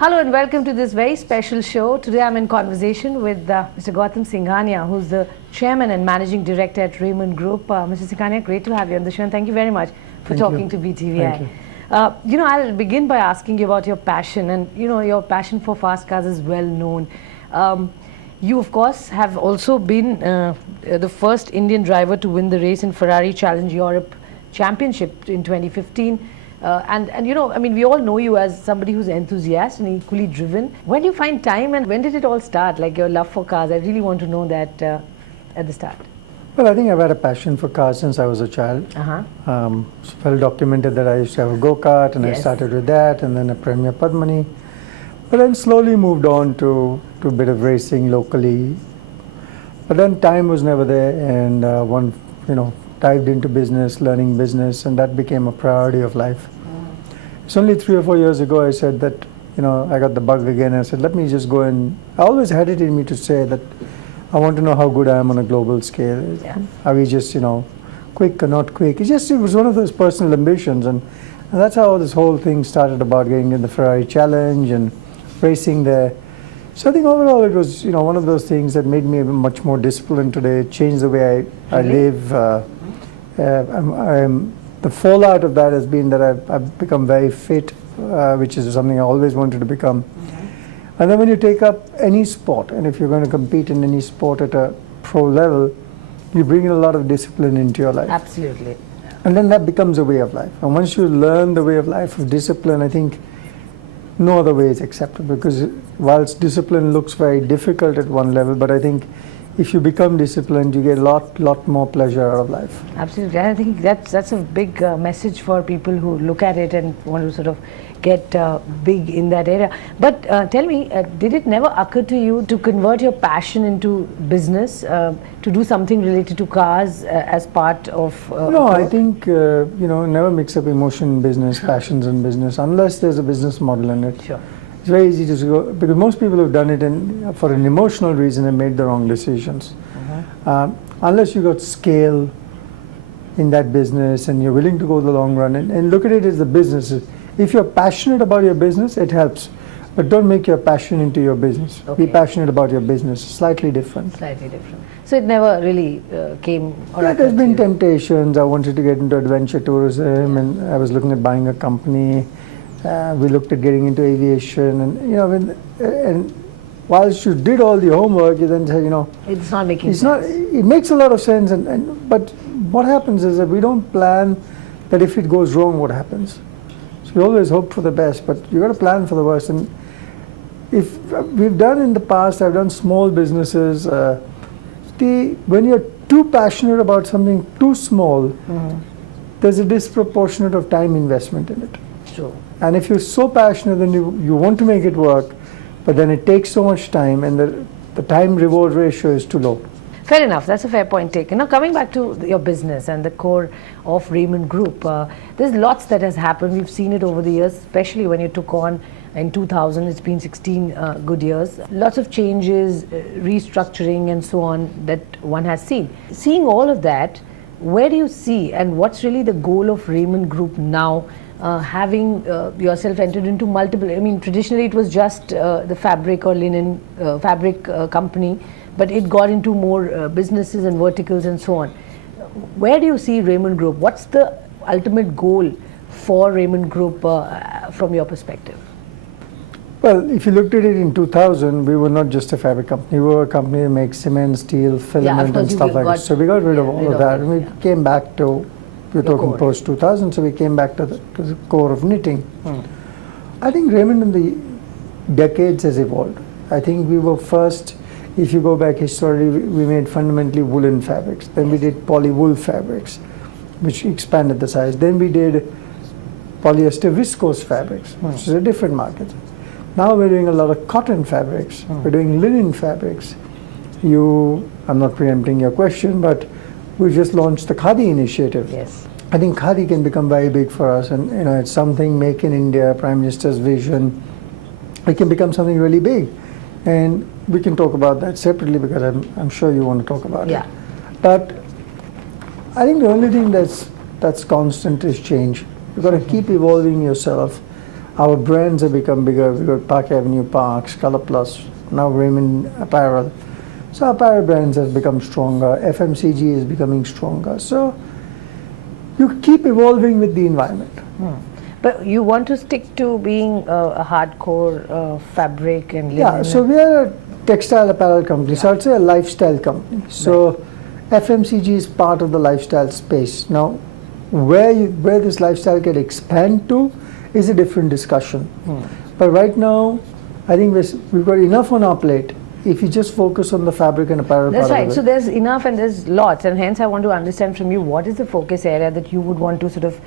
Hello and welcome to this very special show. Today I'm in conversation with Mr. Gautam Singhania, who's the Chairman and Managing Director at Raymond Group. Mr. Singhania, great to have you on the show, and thank you very much for talking to BTVi. I'll begin by asking you about your passion, and your passion for fast cars is well known. You, of course, have also been the first Indian driver to win the race in Ferrari Challenge Europe Championship in 2015. We all know you as somebody who's enthusiastic and equally driven. When do you find time, and when did it all start, like your love for cars? I really want to know that at the start. Well, I think I've had a passion for cars since I was a child. It's well documented that I used to have a go-kart, and I started with that, and then a Premier Padmani. But then slowly moved on to a bit of racing locally. But then time was never there, and dived into business, learning business, and that became a priority of life. It's only 3 or 4 years ago I said that, I got the bug again. I said, let me just go and, I always had it in me to say that I want to know how good I am on a global scale. Are we just, quick or not quick? It was one of those personal ambitions, and that's how this whole thing started, about getting in the Ferrari Challenge and racing there. So I think overall it was, one of those things that made me much more disciplined today, changed the way I live. The fallout of that has been that I've become very fit, which is something I always wanted to become. And then when you take up any sport, and if you're going to compete in any sport at a pro level, you bring in a lot of discipline into your life. Absolutely. And then that becomes a way of life. And once you learn the way of life of discipline, I think no other way is acceptable, because whilst discipline looks very difficult at one level, but I think if you become disciplined, you get a lot more pleasure out of life. Absolutely. I think that's a big message for people who look at it and want to sort of get big in that area. But tell me, did it never occur to you to convert your passion into business, to do something related to cars as part of... No, I think, never mix up emotion in business, passions in business, unless there's a business model in it. Sure. It's very easy to go, because most people who've done it for an emotional reason have made the wrong decisions. Unless you got scale in that business and you're willing to go the long run and look at it as the business. If you're passionate about your business, it helps. But don't make your passion into your business. Be passionate about your business. Slightly different. Slightly different. So it never really came... there's been temptations. I wanted to get into adventure tourism, and I was looking at buying a company. We looked at getting into aviation, and whilst you did all the homework, you then said, it's not making sense. It makes a lot of sense, but what happens is that we don't plan that if it goes wrong, what happens. So we always hope for the best, but you got to plan for the worst. And if we've done in the past, I've done small businesses. When you're too passionate about something too small, there's a disproportionate of time investment in it. True. And if you're so passionate, then you want to make it work, but then it takes so much time, and the time-reward ratio is too low. Fair enough. That's a fair point taken. Now, coming back to your business and the core of Raymond Group, there's lots that has happened. We've seen it over the years, especially when you took on in 2000. It's been 16 good years. Lots of changes, restructuring, and so on that one has seen. Seeing all of that, where do you see, and what's really the goal of Raymond Group now? Having yourself entered into multiple, traditionally it was just the fabric or linen fabric company, but it got into more businesses and verticals and so on. Where do you see Raymond Group? What's the ultimate goal for Raymond Group from your perspective? Well, if you looked at it in 2000, we were not just a fabric company. We were a company that makes cement, steel, filament, and stuff like that. So we got rid of all of that, and we came back to... We're talking post 2000, so we came back to the core of knitting. I think Raymond in the decades has evolved. I think we were first, if you go back historically, we made fundamentally woolen fabrics. Then we did poly-wool fabrics, which expanded the size. Then we did polyester viscose fabrics, which is a different market. Now we're doing a lot of cotton fabrics. We're doing linen fabrics. I'm not preempting your question, but we just launched the Khadi initiative. Yes. I think Khadi can become very big for us, and it's something Make in India, Prime Minister's vision. It can become something really big, and we can talk about that separately, because I'm sure you want to talk about it. But I think the only thing that's constant is change. You've got to keep evolving yourself. Our brands have become bigger. We've got Park Avenue Parks, Color Plus, now Raymond Apparel. So apparel brands have become stronger. FMCG is becoming stronger. So you keep evolving with the environment. But you want to stick to being a hardcore fabric and linen? Yeah, so we are a textile apparel company. So I'd say a lifestyle company. So FMCG is part of the lifestyle space. Now, where this lifestyle can expand to is a different discussion. But right now, I think we've got enough on our plate if you just focus on the fabric and apparel That's part right. of it. So there's enough and there's lots, and hence I want to understand from you what is the focus area that you would want to sort of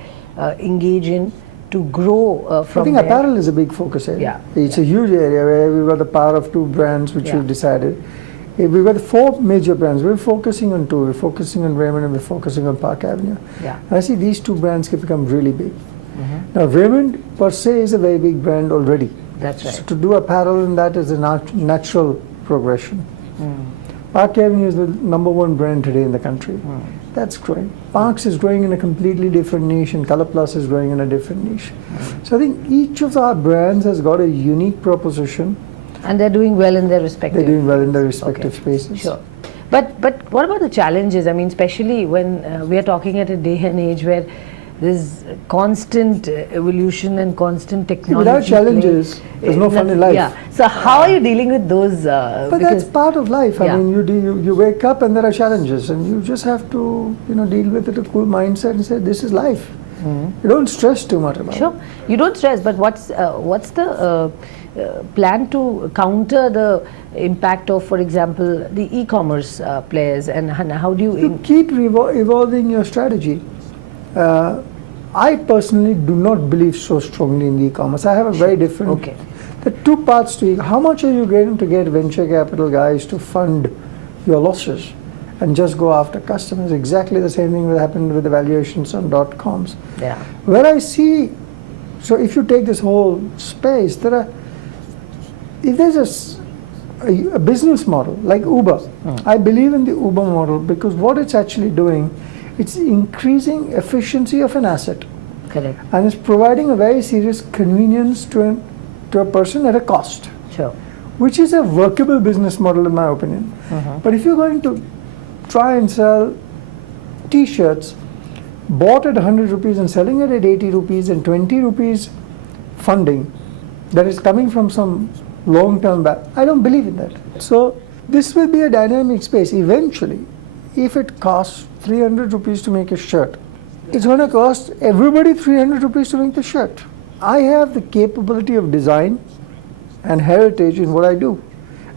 engage in to grow from I think there. apparel is a big focus area. Yeah. It's a huge area where we've got the power of two brands which we've decided. We've got 4 major brands. We're focusing on 2. We're focusing on Raymond and we're focusing on Park Avenue. Yeah. And I see these 2 brands can become really big. Now Raymond per se is a very big brand already. That's right. So to do apparel in that is a natural progression. Park Avenue is the #1 brand today in the country. That's growing. Parks is growing in a completely different niche and Color Plus is growing in a different niche. So I think each of our brands has got a unique proposition. And they're doing well in their respective. They're doing well in their respective spaces. Sure. But what about the challenges? I mean, especially when we are talking at a day and age where there's constant evolution and constant technology. Without challenges, there's no fun in life. Yeah. So how are you dealing with those? But that's part of life. I mean, you wake up and there are challenges, and you just have to deal with it with a cool mindset and say this is life. You don't stress too much about it. Sure, you don't stress. But what's the plan to counter the impact of, for example, the e-commerce players, and how do You keep evolving your strategy. I personally do not believe so strongly in the e-commerce. I have a very different. Okay. There are 2 parts to it. How much are you going to get venture capital guys to fund your losses and just go after customers? Exactly the same thing that happened with the valuations on .coms. Yeah. Where I see, so if you take this whole space, if there's a business model like Uber, I believe in the Uber model because what it's actually doing, it's increasing efficiency of an asset. Correct. And it's providing a very serious convenience to a person at a cost. Sure. Which is a workable business model in my opinion. But if you're going to try and sell t-shirts bought at 100 rupees and selling it at 80 rupees and 20 rupees funding that is coming from some long-term back, I don't believe in that. So this will be a dynamic space. Eventually, if it costs 300 rupees to make a shirt, it's going to cost everybody 300 rupees to make the shirt. I have the capability of design and heritage in what I do.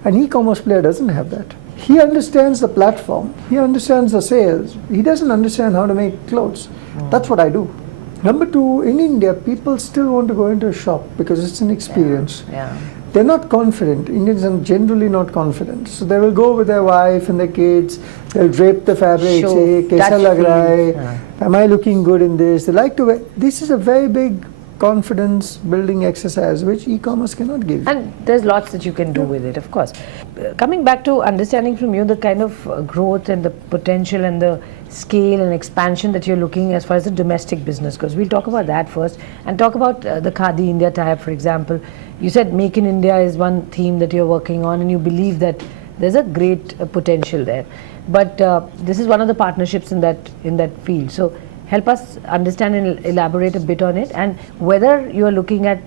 An e-commerce player doesn't have that. He understands the platform. He understands the sales. He doesn't understand how to make clothes. That's what I do. Number 2, in India, people still want to go into a shop because it's an experience. Yeah. They're not confident. Indians are generally not confident. So they will go with their wife and their kids. They'll drape the fabric, say, "Kaisa lag raha hai? Am I looking good in this?" They like to wear. This is a very big confidence building exercise which e-commerce cannot give. And there's lots that you can do with it, of course. Coming back to understanding from you the kind of growth and the potential and the scale and expansion that you're looking as far as the domestic business goes. We'll talk about that first and talk about the Khadi India tie-up, for example. You said Make in India is one theme that you're working on and you believe that there's a great potential there. But this is one of the partnerships in that field. So help us understand and elaborate a bit on it, and whether you are looking at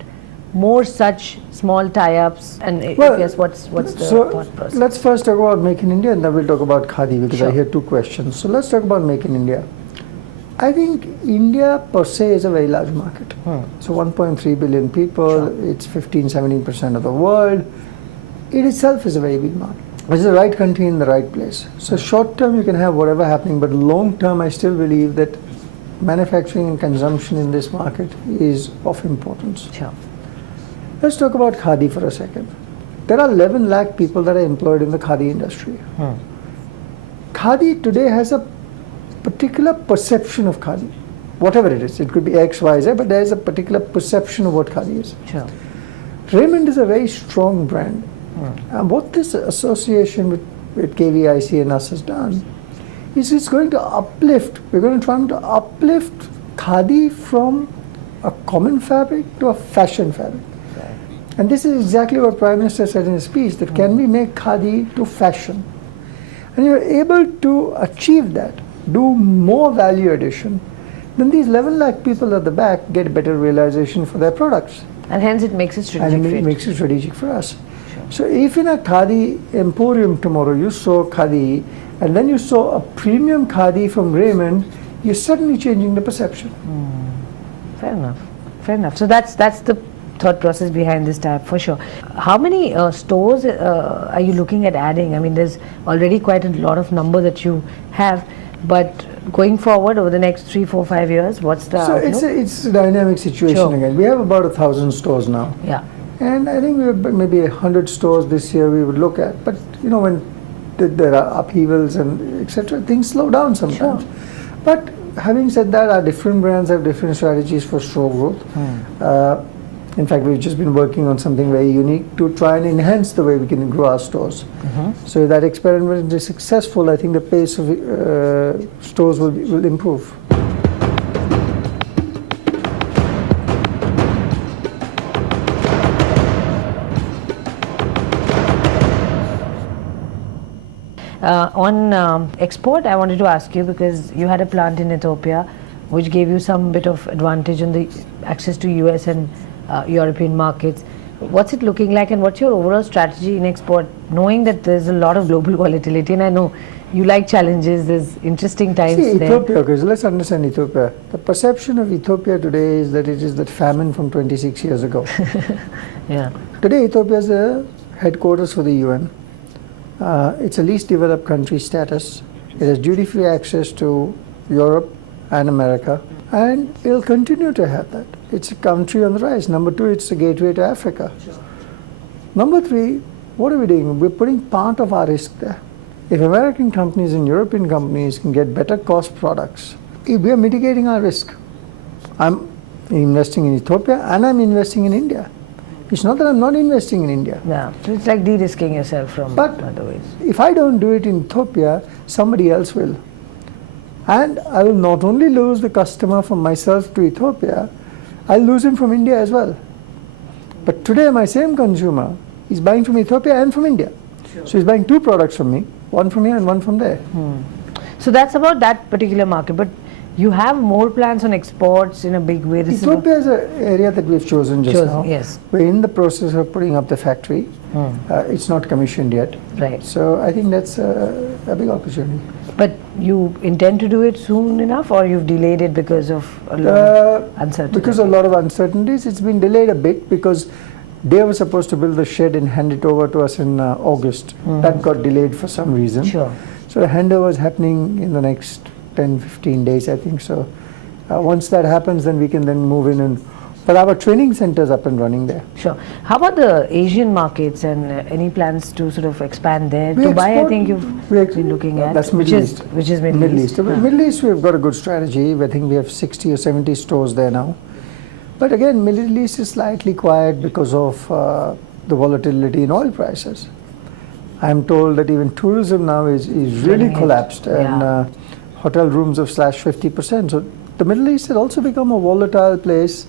more such small tie-ups, and if yes, what's the thought process? Let's first talk about Make in India and then we'll talk about Khadi because Sure. I hear 2 questions. So let's talk about Make in India. I think India per se is a very large market. So 1.3 billion people, it's 15-17% of the world. It itself is a very big market. It's the right country in the right place. So short term you can have whatever happening, but long term I still believe that manufacturing and consumption in this market is of importance. Sure. Let's talk about Khadi for a second. There are 11 lakh people that are employed in the Khadi industry. Khadi today has a particular perception of Khadi, whatever it is. It could be X, Y, Z, but there is a particular perception of what Khadi is. Sure. Raymond is a very strong brand. And what this association with KVIC and us has done is it's going to uplift, we're going to try to uplift Khadi from a common fabric to a fashion fabric. Right. And this is exactly what Prime Minister said in his speech, that can we make khadi to fashion? And you're able to achieve that, do more value addition, then these 11 lakh people at the back get better realization for their products. And hence it makes it strategic And it fit. makes it strategic for us. So if in a khadi emporium tomorrow you saw khadi and then you saw a premium khadi from Raymond, you're suddenly changing the perception. Fair enough. Fair enough. So that's the thought process behind this tab for sure. How many stores are you looking at adding? I mean, there's already quite a lot of number that you have, but going forward over the next 3, 4, 5 years, what's the So outlook? it's a dynamic situation Sure. again. We have about 1,000 stores now. Yeah. And I think we have maybe 100 stores this year we would look at. But you know, when there are upheavals and etc., things slow down sometimes. Sure. But having said that, our different brands have different strategies for store growth. In fact, we've just been working on something very unique to try and enhance the way we can grow our stores. So if that experiment is successful, I think the pace of stores will improve. On export, I wanted to ask you, because you had a plant in Ethiopia which gave you some bit of advantage on the access to US and European markets. What's it looking like, and what's your overall strategy in export, knowing that there's a lot of global volatility? And I know you like challenges, there's interesting times See, there. Ethiopia, because let's understand Ethiopia. The perception of Ethiopia today is that it is that famine from 26 years ago. Yeah. Today, Ethiopia is the headquarters for the UN. It's a least developed country status. It has duty-free access to Europe and America, and it'll continue to have that. It's a country on the rise. Number two, it's a gateway to Africa. Number three, what are we doing? We're putting part of our risk there. If American companies and European companies can get better cost products, we are mitigating our risk. I'm investing in Ethiopia and I'm investing in India. It's not that I'm not investing in India. Yeah. So it's like de-risking yourself from But other ways. if I don't do it in Ethiopia, somebody else will. And I will not only lose the customer from myself to Ethiopia, I'll lose him from India as well. But today my same consumer is buying from Ethiopia and from India. So he's buying two products from me, one from here and one from there. So that's about that particular market. But you have more plans on exports in a big way. This Ethiopia is an area that we've chosen just now. Yes. We're in the process of putting up the factory. It's not commissioned yet. Right. So I think that's a big opportunity. But you intend to do it soon enough, or you've delayed it because of a lot of uncertainty? Because of a lot of uncertainties, it's been delayed a bit because they were supposed to build the shed and hand it over to us in August. That got delayed for some reason. Sure. So the handover is happening in the next 10, 15 days, I think so. Once that happens, then we can then move in and. But our training center is up and running there. Sure. How about the Asian markets, and any plans to sort of expand there? Dubai, I think you've been looking at. That's Middle East. Which is Middle East. Middle East, we've got a good strategy. I think we have 60 or 70 stores there now. But again, Middle East is slightly quiet because of the volatility in oil prices. I'm told that even tourism now is really collapsed, and hotel rooms have slashed 50%. So the Middle East has also become a volatile place.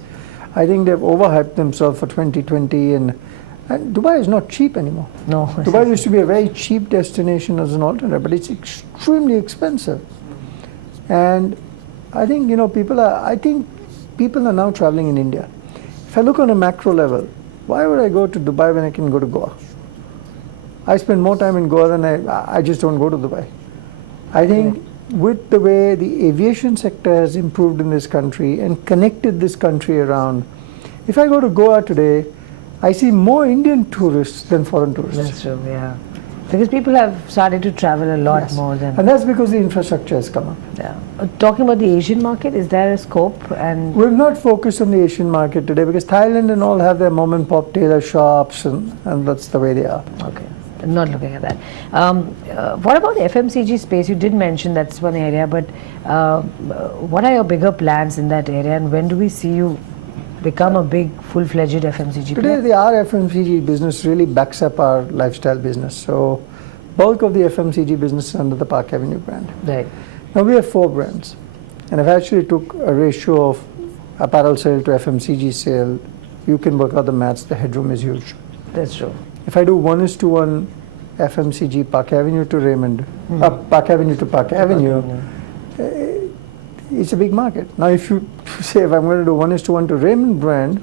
I think they've overhyped themselves for 2020, and Dubai is not cheap anymore. No. Dubai used to be a very cheap destination as an alternate, but it's extremely expensive. And I think people are now traveling in India. If I look on a macro level, why would I go to Dubai when I can go to Goa? I spend more time in Goa than I just don't go to Dubai. I think with the way the aviation sector has improved in this country and connected this country around, if I go to Goa today, I see more Indian tourists than foreign tourists. That's true, yeah. Because people have started to travel a lot more than. And that's because the infrastructure has come up. Yeah. Talking about the Asian market, is there a scope? And we're not focused on the Asian market today because Thailand and all have their mom and pop tailor shops, and that's the way they are. Okay. Not looking at that. What about the FMCG space? You did mention that's one area, but what are your bigger plans in that area, and when do we see you become a big, full-fledged FMCG player? Today, our FMCG business really backs up our lifestyle business. So, bulk of the FMCG business is under the Park Avenue brand. Right. Now, we have 4 brands, and I've actually took a ratio of apparel sale to FMCG sale, you can work out the maths, the headroom is huge. That's true. If I do 1:1 FMCG Park Avenue to Raymond, Park Avenue to Park Avenue, it's a big market. Now if you say if I'm going to do 1:1 to Raymond brand,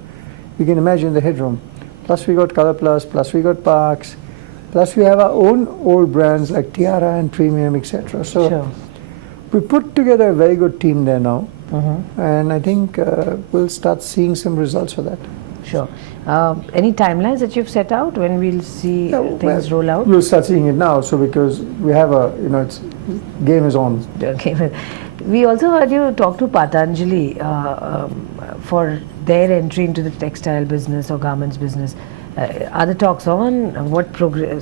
you can imagine the headroom. Plus we got Color plus we got Parks, plus we have our own old brands like Tiara and Premium, etc. So Sure. we put together a very good team there now, and I think we'll start seeing some results for that. Sure. Any timelines that you've set out when we'll see things roll out? We'll start seeing it now. So because we have it's game is on. Okay. We also heard you talk to Patanjali for their entry into the textile business or garments business. Are the talks on? What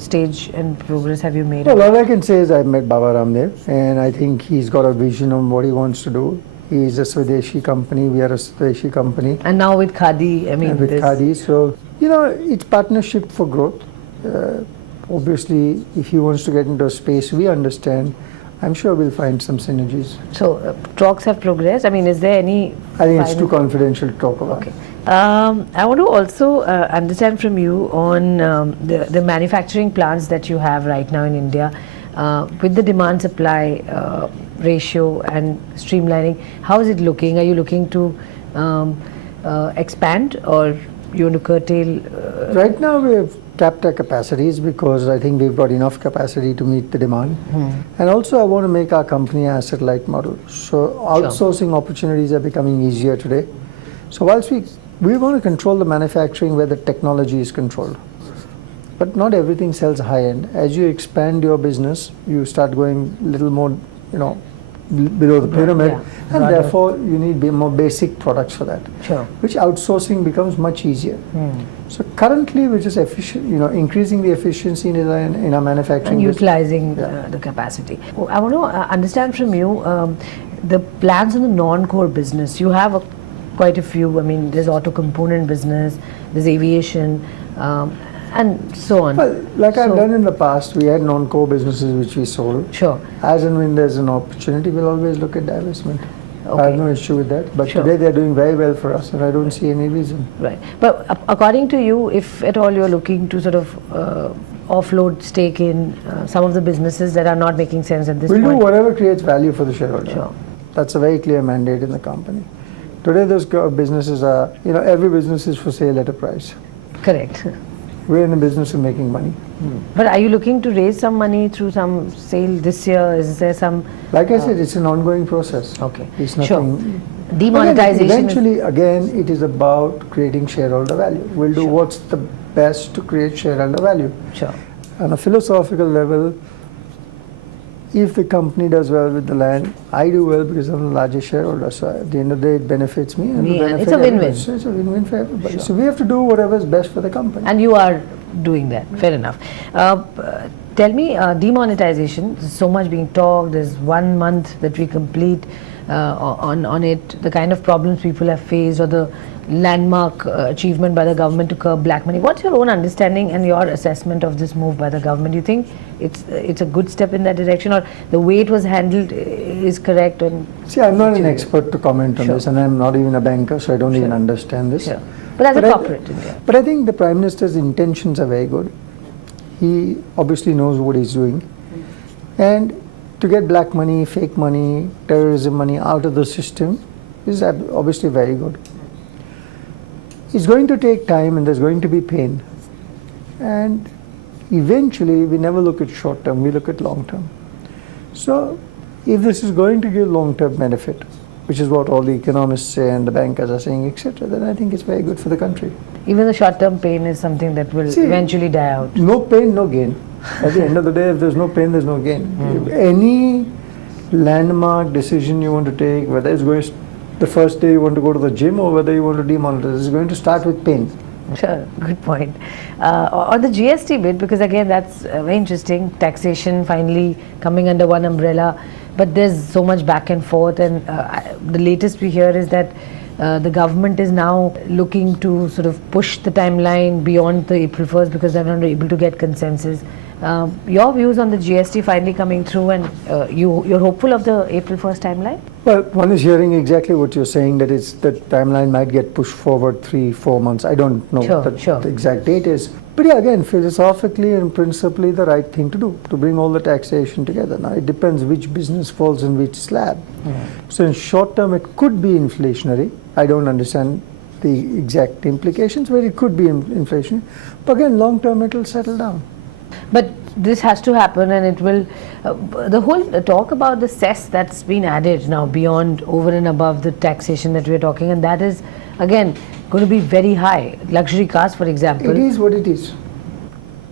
stage and progress have you made? Well, all I can say is I've met Baba Ramdev, and I think he's got a vision on what he wants to do. He's a Swadeshi company, we are a Swadeshi company. And now with Khadi, with Khadi, so it's partnership for growth. Obviously, if he wants to get into a space we understand, I'm sure we'll find some synergies. So talks have progressed. Is there any? I think it's too confidential to talk about. Okay. I want to also understand from you on the manufacturing plants that you have right now in India. With the demand-supply ratio and streamlining, how is it looking? Are you looking to expand or you want to curtail? Right now we have capped our capacities because I think we've got enough capacity to meet the demand. And also I want to make our company asset-light model. So outsourcing opportunities are becoming easier today. So whilst we want to control the manufacturing where the technology is controlled. But not everything sells high-end. As you expand your business, you start going a little more, below the pyramid, and therefore you need more basic products for that. Sure. Which outsourcing becomes much easier. So currently, we're just increasing the efficiency in our manufacturing and utilizing the capacity. I want to understand from you the plans in the non-core business. You have quite a few. There's auto component business, there's aviation. And so on. Well, like I've done in the past, we had non-core businesses which we sold. Sure. As and when there's an opportunity, we'll always look at divestment. Okay. I have no issue with that. But today they're doing very well for us, and I don't see any reason. Right. But according to you, if at all you're looking to sort of offload stake in some of the businesses that are not making sense at this point? We'll do whatever creates value for the shareholder. Sure. That's a very clear mandate in the company. Today those businesses are, every business is for sale at a price. Correct. We're in the business of making money. But are you looking to raise some money through some sale this year? Is there some? Like I said, it's an ongoing process. Okay. It's nothing. Sure. Demonetization. Eventually, again, it is about creating shareholder value. We'll do what's the best to create shareholder value. Sure. On a philosophical level, if the company does well with the land, I do well because I'm the largest shareholder. So at the end of the day, it benefits me. And it's a win-win. So it's a win-win for everybody. Sure. So we have to do whatever is best for the company. And you are doing that. Fair enough. Tell me, demonetization, there's so much being talked, there's 1 month that we complete on it, the kind of problems people have faced or the landmark achievement by the government to curb black money. What's your own understanding and your assessment of this move by the government? Do you think it's a good step in that direction, or the way it was handled is correct? And see, I'm not an expert to comment on this, and I'm not even a banker, so I don't even understand this. Sure. But as a corporate India. But I think the Prime Minister's intentions are very good. He obviously knows what he's doing. And to get black money, fake money, terrorism money out of the system is obviously very good. It's going to take time and there's going to be pain. And eventually, we never look at short term, we look at long term. So, if this is going to give long term benefit, which is what all the economists say and the bankers are saying, etc., then I think it's very good for the country. Even the short term pain is something that will eventually die out. No pain, no gain. At the end of the day, if there's no pain, there's no gain. If any landmark decision you want to take, whether it's going the first day you want to go to the gym or whether you want to demonetize, it's going to start with pain. Sure, good point. On the GST bit, because again that's very interesting, taxation finally coming under one umbrella, but there's so much back and forth, and the latest we hear is that the government is now looking to sort of push the timeline beyond the April 1st because they're not able to get consensus. Your views on the GST finally coming through, and you're hopeful of the April 1st timeline? Well, one is hearing exactly what you're saying, that it's the timeline might get pushed forward 3-4 months. I don't know what the exact date is. But yeah, again, philosophically and principally the right thing to do, to bring all the taxation together. Now, it depends which business falls in which slab. So in short term, it could be inflationary. I don't understand the exact implications, but it could be inflationary. But again, long term, it will settle down. But this has to happen, and it will, the whole talk about the cess that's been added now beyond, over and above the taxation that we're talking, and that is again going to be very high. Luxury cars, for example. It is what it is.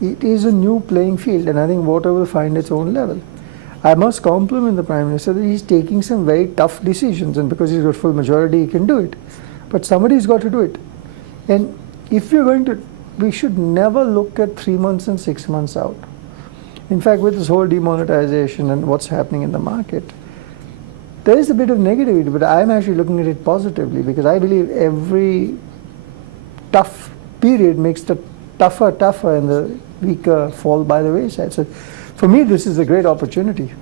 It is a new playing field, and I think water will find its own level. I must compliment the Prime Minister that he's taking some very tough decisions, and because he's got full majority, he can do it. But somebody's got to do it. And if you're going to, we should never look at 3 months and 6 months out. In fact, with this whole demonetization and what's happening in the market, there is a bit of negativity, but I'm actually looking at it positively, because I believe every tough period makes the tougher and the weaker fall by the wayside. So for me, this is a great opportunity.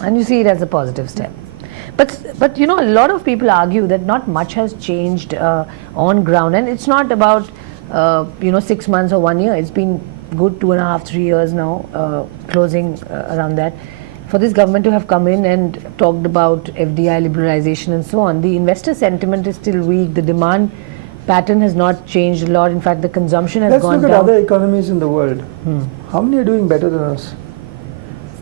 And you see it as a positive step. But you know, a lot of people argue that not much has changed on ground, and it's not about 6 months or 1 year. It's been good 2.5, 3 years now, closing around that. For this government to have come in and talked about FDI liberalization and so on, the investor sentiment is still weak. The demand pattern has not changed a lot. In fact, the consumption has gone down. Let's look at other economies in the world. How many are doing better than us?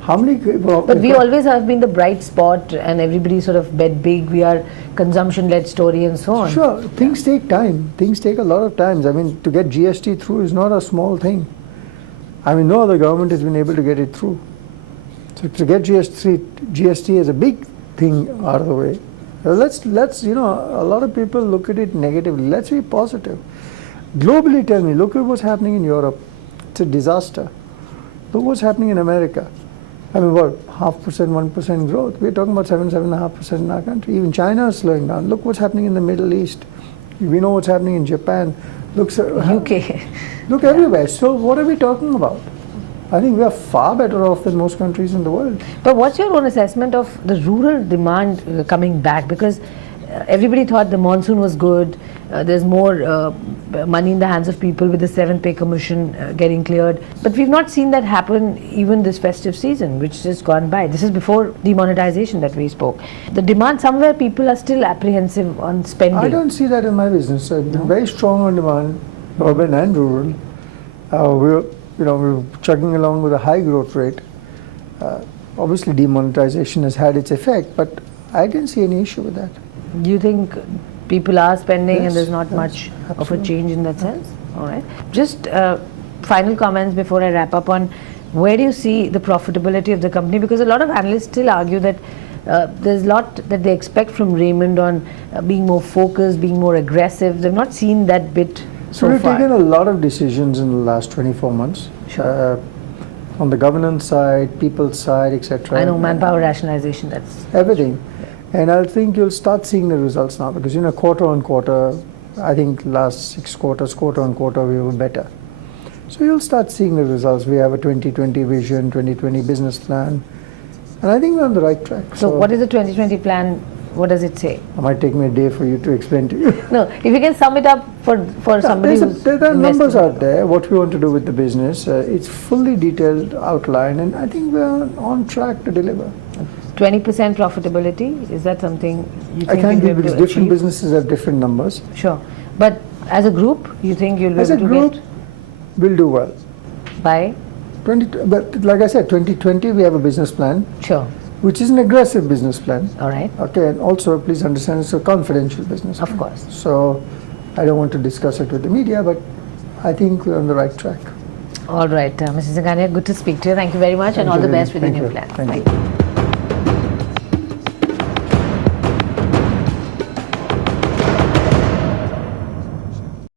How many? But we always have been the bright spot, and everybody sort of bet big. We are consumption-led story and so on. Sure, things take time. Things take a lot of time. I mean, to get GST through is not a small thing. I mean, no other government has been able to get it through. So to get GST is a big thing out of the way. Let's a lot of people look at it negatively. Let's be positive. Globally, tell me, look at what's happening in Europe. It's a disaster. Look what's happening in America. I mean, what, 0.5%, 1% growth? We're talking about 7.5% in our country. Even China is slowing down. Look what's happening in the Middle East. We know what's happening in Japan. Look, UK. Look everywhere. So what are we talking about? I think we are far better off than most countries in the world. But what's your own assessment of the rural demand coming back? Because everybody thought the monsoon was good. There's more money in the hands of people with the 7th pay commission getting cleared. But we've not seen that happen even this festive season, which has gone by. This is before demonetization that we spoke. The demand, somewhere people are still apprehensive on spending. I don't see that in my business. I've been very strong on demand, urban and rural. We're chugging along with a high growth rate. Obviously, demonetization has had its effect, but I didn't see any issue with that. Do you think people are spending and there's not absolutely. much of a change in that sense? All right. Just final comments before I wrap up on where do you see the profitability of the company? Because a lot of analysts still argue that there's a lot that they expect from Raymond on being more focused, being more aggressive. They've not seen that bit so we've far. taken a lot of decisions in the last 24 months. Sure. On the governance side, people's side, etc. I know, manpower rationalization, that's everything. And I think you'll start seeing the results now, because quarter on quarter, I think last 6 quarters, quarter on quarter, we were better. So you'll start seeing the results. We have a 2020 vision, 2020 business plan, and I think we're on the right track. So what is the 2020 plan? What does it say? It might take me a day for you to explain to you. No, if you can sum it up for somebody who's there are numbers out there, what we want to do with the business. It's fully detailed outline, and I think we're on track to deliver. 20% profitability, is that something you think I can't you'll give, be able because to different achieve? businesses have different numbers. Sure. But as a group, you think you'll be As a able to group, get we'll do well. by? But like I said, 2020 we have a business plan, Sure. which is an aggressive business plan. All right. Okay, and also please understand it's a confidential business Of plan. course. So I don't want to discuss it with the media, but I think we're on the right track. All right. Mrs. Singhania, good to speak to you. Thank you very much, and all the best with your new plan. Thank you.